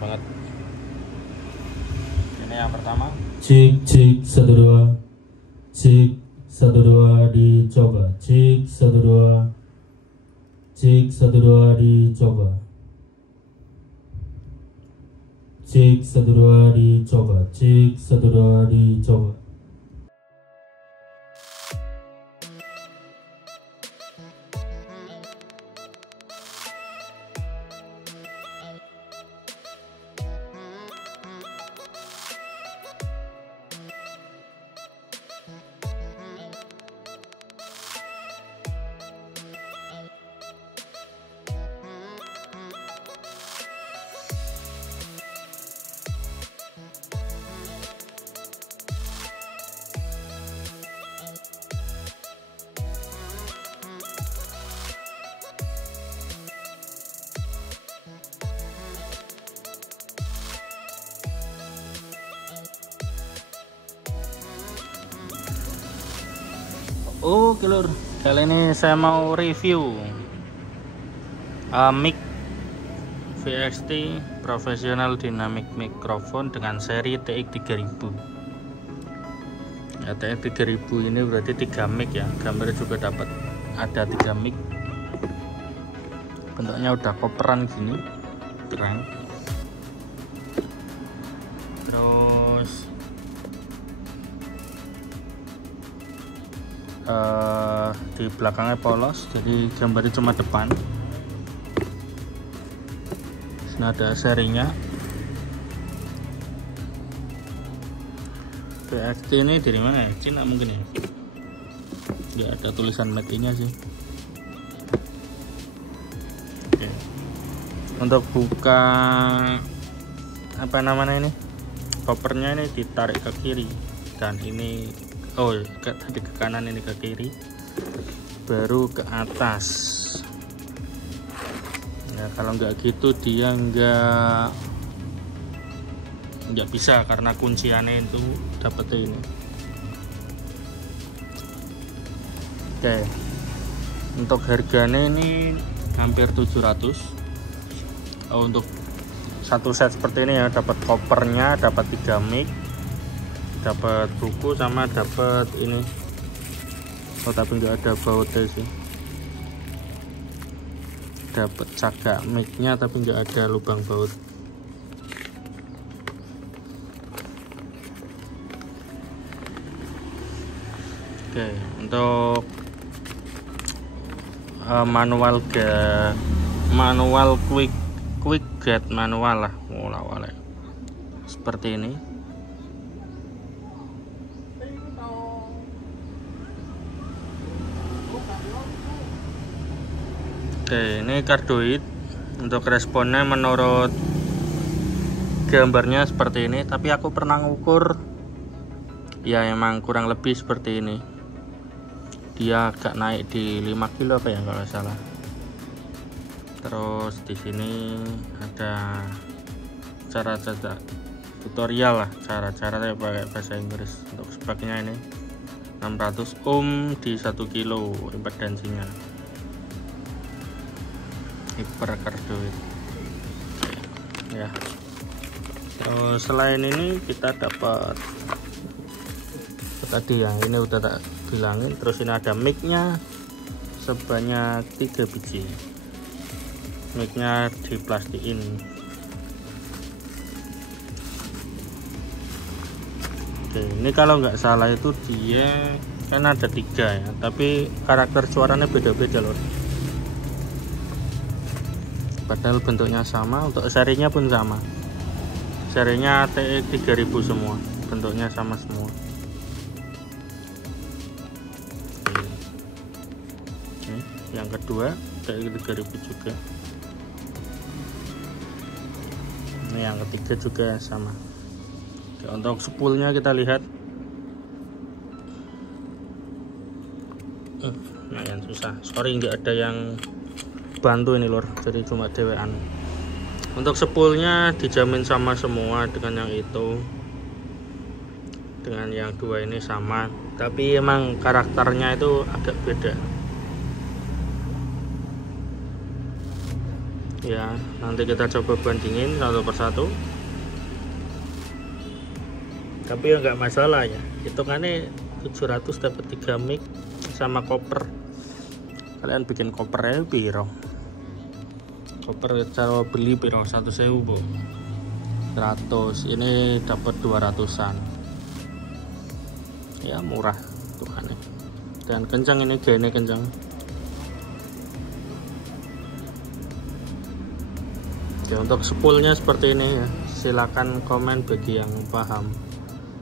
banget. Ini yang pertama. Cek 1 2. Cek 1 2 dicoba. Cek 1 2. Cek 1 2 dicoba. Cek 1 2 dicoba. Cek 1 2 dicoba. Oke lur, kali ini saya mau review mic VXT Professional Dynamic Microphone dengan seri TX3000. Ya, TX3000 ini berarti 3 mic ya, gambar juga dapat ada 3 mic. Bentuknya udah koperan gini, keren. Terus di belakangnya polos, jadi gambarnya cuma depan. Sini ada serinya. VXT ini dari mana ya? Cina mungkin ya? Nggak ada tulisan made in nya sih. Oke. Untuk buka apa namanya ini, kopernya ini ditarik ke kiri, dan ini tadi ke kanan, ini ke kiri, baru ke atas ya. Kalau nggak gitu dia nggak bisa, karena kunciannya itu dapetnya ini. Oke, untuk harganya ini hampir 700. Untuk satu set seperti ini ya, dapat kopernya, dapat 3 mic, dapat buku, sama dapat ini. Tapi nggak ada bautnya sih. Dapat cagak mic-nya tapi nggak ada lubang baut. Oke, untuk manual quick get manual lah, seperti ini. Oke, ini kardioid. Untuk responnya menurut gambarnya seperti ini, tapi aku pernah ngukur ya, emang kurang lebih seperti ini. Dia agak naik di 5 kilo apa ya kalau salah. Terus di sini ada cara-cara tutorial lah, cara-cara pakai bahasa Inggris. Untuk speknya ini 600 ohm di 1 kilo impedansinya. Hiperkardioid ya. Terus selain ini kita dapat tadi ya, ini udah tak bilangin. Terus ini ada mic-nya sebanyak 3 biji. Mic-nya diplastikin. Oke, ini kalau nggak salah itu dia kan ada 3 ya, tapi karakter suaranya beda-beda loh. Padahal bentuknya sama, untuk serinya pun sama. Serinya TX3000 semua, bentuknya sama semua. Oke, yang kedua TX3000 juga. Ini yang ketiga juga sama. Oke, untuk spoolnya kita lihat. Lumayan susah, sorry nggak ada yang bantu ini lor, jadi cuma dewean. Untuk spoolnya dijamin sama semua, dengan yang itu, dengan yang 2 ini sama, tapi emang karakternya itu agak beda. Ya, nanti kita coba bandingin satu persatu. Tapi ya nggak masalah ya, hitungannya 700 dapat 3 mic sama koper. Kalian bikin kopernya piro? Koper cara beli piro? 1.000 bu, 100, ini dapat 200an. Ya murah tuh aneh. Dan kencang, ini gainnya kencang. Ya, untuk spoolnya seperti ini ya. Silakan komen bagi yang paham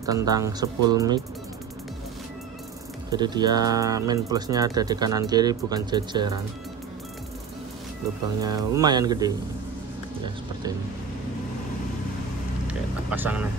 tentang spool mic. Jadi dia main plusnya ada di kanan kiri, bukan jejeran. Lubangnya lumayan gede ya, seperti ini. Oke, tak pasang nih.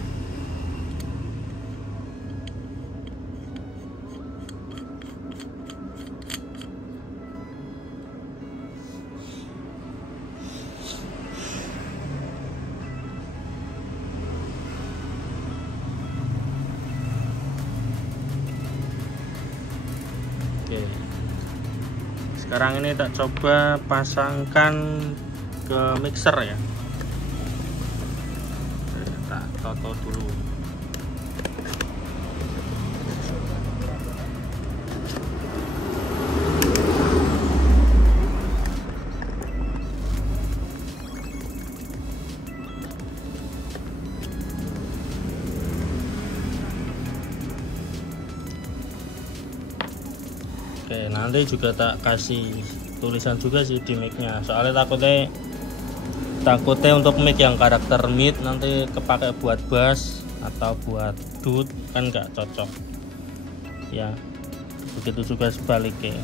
Oke, sekarang ini tak coba pasangkan ke mixer ya. Tak toto dulu. Oke, nanti juga tak kasih tulisan juga sih di mic-nya, soalnya takutnya untuk mic yang karakter mid nanti kepake buat bass atau buat dud, kan nggak cocok ya. Begitu juga sebaliknya.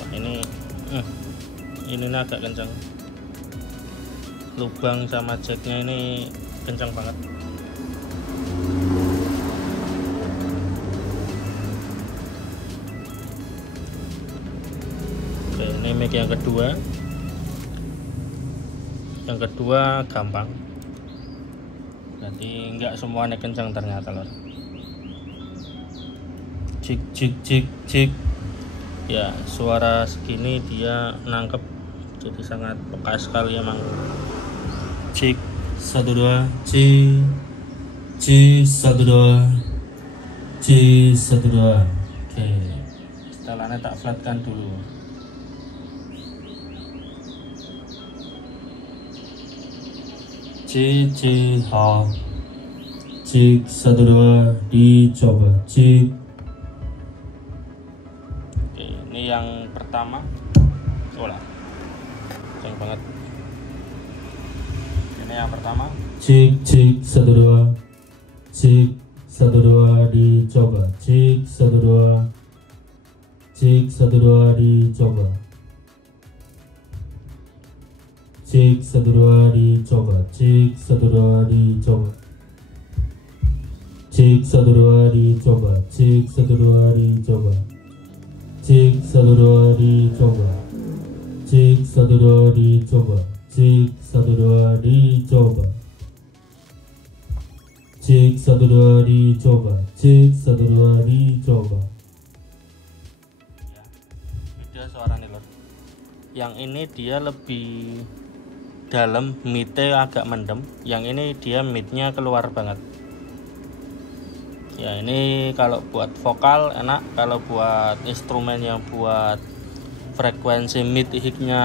Oh, ini agak kencang, lubang sama jacknya ini kencang banget. Ini mic yang kedua. Yang kedua gampang. Berarti nggak semuanya kencang ternyata lor. Cik cik cik cik. Ya, suara segini dia nangkep, jadi sangat peka sekali emang. Cik 1 2 cik cik 1 2 cik 1 2. Oke, setelahnya tak flatkan dulu. Cik cik hao, cik 1 2 dicoba cik. Oke, ini yang pertama. Olah, kencang banget. Ini yang pertama. Cik cik 1 2, cik 1 2 dicoba cik 1 2, cik 1 2 dicoba. Cik 1 2 dicoba, cik 1 2 dicoba, cik 1 2 dicoba, cik 1 2 dicoba, cik 1 2 dicoba, cik 1 2 dicoba, cik 1 2 dicoba, cik 1 2 dicoba, cik 1 2 dicoba. Ya, beda suara nih lor. Yang ini dia lebih dalam, midnya agak mendem. Yang ini dia midnya keluar banget. Ya, ini kalau buat vokal enak, kalau buat instrumen yang buat frekuensi mid high-nya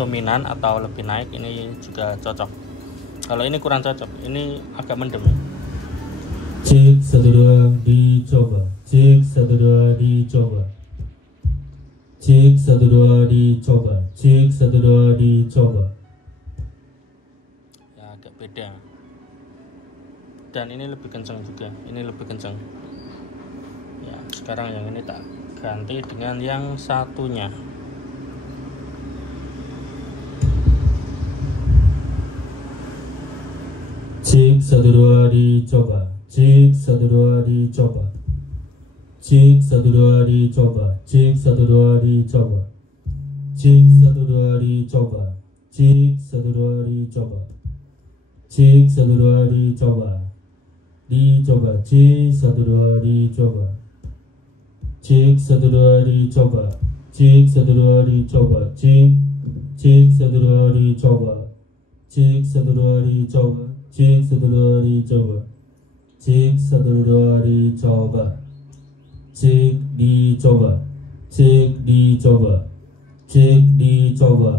dominan atau lebih naik, ini juga cocok. Kalau ini kurang cocok, ini agak mendem. Cik 1 2 dicoba, cik 1 2 dicoba, cik 1 2 dicoba, cik 1 2 dicoba. Beda, dan ini lebih kencang juga, ini lebih kencang ya. Sekarang yang ini tak ganti dengan yang satunya. Cik 1 2 dicoba, cik 1 2 dicoba, cik 1 2 dicoba, cik 1 2 dicoba, cik 1 2 dicoba, cik 1 2 dicoba, cik 1 2 dicoba, dicoba, cik 1 2 dicoba, cik 1 2 dicoba, cik 1 2 dicoba, cik cek satu dua dicoba, cek satu dua dicoba, cek satu dua dicoba, cek satu dua dicoba, cek dicoba, cek dicoba, cek dicoba,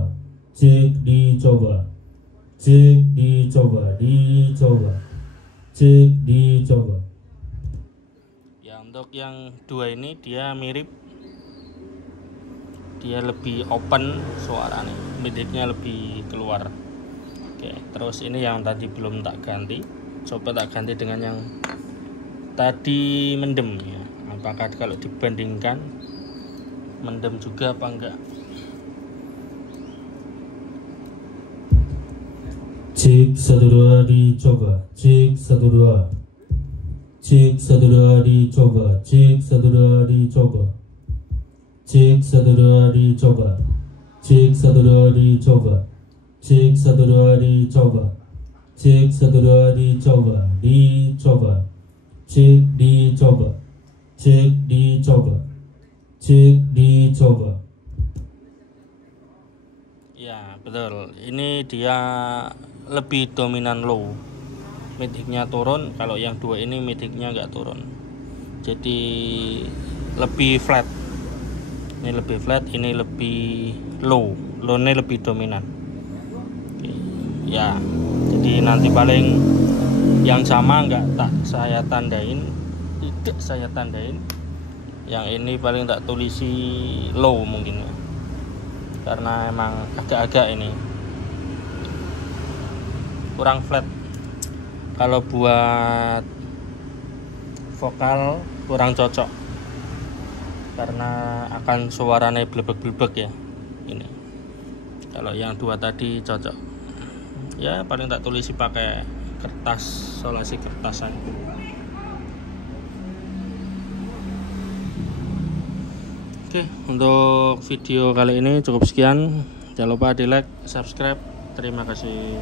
cek dicoba, cek dicoba, dicoba, cek dicoba. Ya, untuk yang dua ini dia mirip, dia lebih open suaranya, mic-nya lebih keluar. Oke, terus ini yang tadi belum tak ganti, coba tak ganti dengan yang tadi mendem ya. Apakah kalau dibandingkan mendem juga apa enggak? Cek satu dua dicoba, cek satu dua, cek satu dua dicoba, cek satu dua dicoba, cek satu dua dicoba, cek satu dua dicoba, cek satu dua dicoba, cek satu dua dicoba, dicoba, cek dicoba, cek dicoba, cek dicoba. Ya betul, ini dia lebih dominan low, mic-nya turun. Kalau yang dua ini mic-nya nggak turun, jadi lebih flat. Ini lebih flat, ini lebih low, low-nya lebih dominan. Oke. Ya, jadi nanti paling yang sama nggak tak saya tandain, tidak saya tandain. Yang ini paling tak tulisi low mungkin ya, karena emang agak-agak ini kurang flat. Kalau buat vokal kurang cocok karena akan suaranya blebek-blebek ya ini. Kalau yang dua tadi cocok ya, paling tak tulisi pakai kertas, solasi kertasan. Oke, untuk video kali ini cukup sekian. Jangan lupa di like, subscribe. Terima kasih.